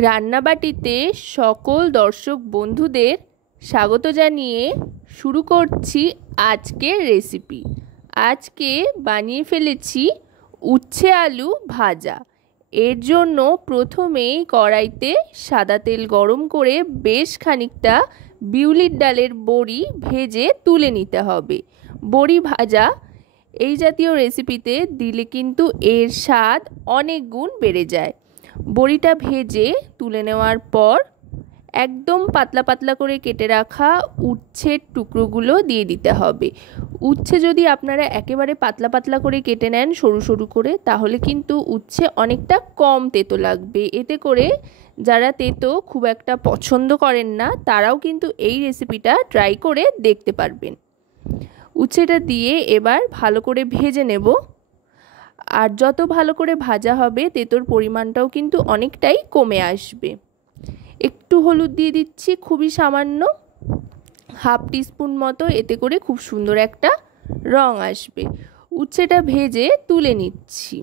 রান্নাবাটিতে সকল দর্শক বন্ধুদের স্বাগত জানিয়ে শুরু করছি আজকের রেসিপি। আজকে বানিয়ে ফেলেছি উচ্ছে আলু ভাজা। এর জন্য প্রথমেই কড়াইতে সাদা তেল গরম করে বেশ খানিকটা বিউলির ডালের বড়ি ভেজে তুলে নিতে হবে। বড়ি ভাজা এই জাতীয় রেসিপিতে দিলে কিন্তু এর স্বাদ অনেক গুণ বেড়ে যায়। বড়িটা ভেজে তুলে নেওয়ার পর একদম পাতলা পাতলা করে কেটে রাখা উচ্ছের টুকরোগুলো দিয়ে দিতে হবে। উচ্ছে যদি আপনারা একেবারে পাতলা পাতলা করে কেটে নেন সরু সরু করে, তাহলে কিন্তু উচ্ছে অনেকটা কম তেতো লাগবে। এতে করে যারা তেতো খুব একটা পছন্দ করেন না তারাও কিন্তু এই রেসিপিটা ট্রাই করে দেখতে পারবেন। উচ্ছেটা দিয়ে এবার ভালো করে ভেজে নেব। আর যত ভালো করে ভাজা হবে তেতোর পরিমাণটাও কিন্তু অনেকটাই কমে আসবে। একটু হলুদ দিয়ে দিচ্ছি, খুবই সামান্য, হাফ টিস্পুন মতো, এতে করে খুব সুন্দর একটা রং আসবে। উচ্ছেটা ভেজে তুলে নিচ্ছি।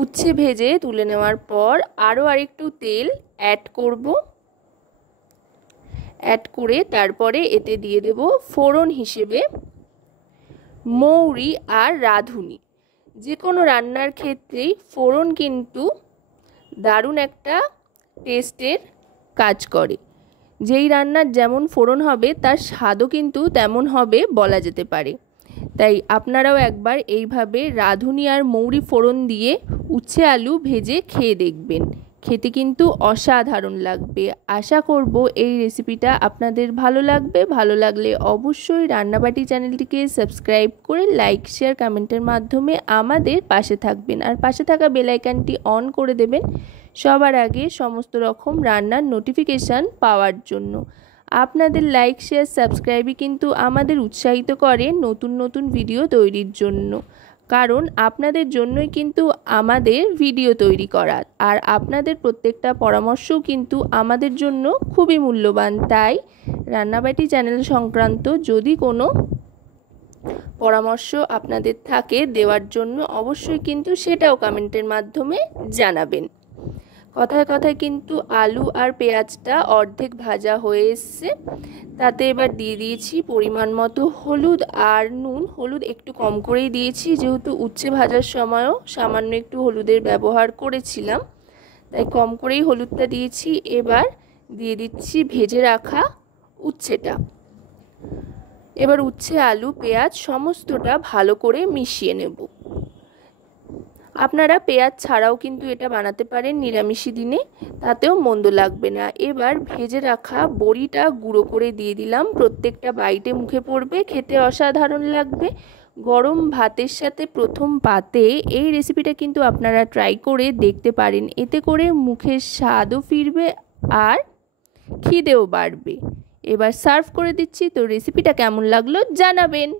উচ্ছে ভেজে তুলে নেওয়ার পর আরও আরেকটু তেল অ্যাড করব। অ্যাড করে তারপরে এতে দিয়ে দেব ফোড়ন হিসেবে মৌরি আর রাঁধুনি। যে কোনো রান্নার ক্ষেত্রেই ফোড়ন কিন্তু দারুণ একটা টেস্টের কাজ করে। যেই রান্নার যেমন ফোড়ন হবে তার স্বাদও কিন্তু তেমন হবে বলা যেতে পারে। তাই আপনারাও একবার এইভাবে রাঁধুনি আর মৌরি ফোড়ন দিয়ে উচ্ছে আলু ভেজে খেয়ে দেখবেন, খেতে কিন্তু অসাধারণ লাগবে। আশা করব এই রেসিপিটা আপনাদের ভালো লাগবে। ভালো লাগলে অবশ্যই রান্নাবাটি চ্যানেলটিকে সাবস্ক্রাইব করে লাইক শেয়ার কমেন্টের মাধ্যমে আমাদের পাশে থাকবেন, আর পাশে থাকা বেল আইকনটি অন করে দেবেন সবার আগে সমস্ত রকম রান্নার নোটিফিকেশান পাওয়ার জন্য। আপনাদের লাইক শেয়ার সাবস্ক্রাইবই কিন্তু আমাদের উৎসাহিত করে নতুন নতুন ভিডিও তৈরির জন্য, কারণ আপনাদের জন্যই কিন্তু আমাদের ভিডিও তৈরি করা। আর আপনাদের প্রত্যেকটা পরামর্শও কিন্তু আমাদের জন্য খুবই মূল্যবান। তাই রান্নাবাটি চ্যানেল সংক্রান্ত যদি কোনো পরামর্শ আপনাদের থাকে দেওয়ার জন্য অবশ্যই কিন্তু সেটাও কমেন্টের মাধ্যমে জানাবেন। কথায় কথায় কিন্তু আলু আর পেঁয়াজটা অর্ধেক ভাজা হয়ে এসছে। তাতে এবার দিয়ে দিয়েছি পরিমাণ মতো হলুদ আর নুন। হলুদ একটু কম করেই দিয়েছি, যেহেতু উচ্ছে ভাজার সময়ও সামান্য একটু হলুদের ব্যবহার করেছিলাম, তাই কম করেই হলুদটা দিয়েছি। এবার দিয়ে দিচ্ছি ভেজে রাখা উচ্ছেটা। এবার উচ্ছে আলু পেঁয়াজ সমস্তটা ভালো করে মিশিয়ে নেব। আপনারা পেঁয়াজ ছাড়াও কিন্তু এটা বানাতে পারেন নিরামিষি দিনে, তাতেও মন্দ লাগবে না। এবার ভেজে রাখা বড়িটা গুঁড়ো করে দিয়ে দিলাম। প্রত্যেকটা বাইটে মুখে পড়বে, খেতে অসাধারণ লাগবে। গরম ভাতের সাথে প্রথম পাতে এই রেসিপিটা কিন্তু আপনারা ট্রাই করে দেখতে পারেন। এতে করে মুখের স্বাদও ফিরবে আর খিদেও বাড়বে। এবার সার্ভ করে দিচ্ছি। তো রেসিপিটা কেমন লাগলো জানাবেন।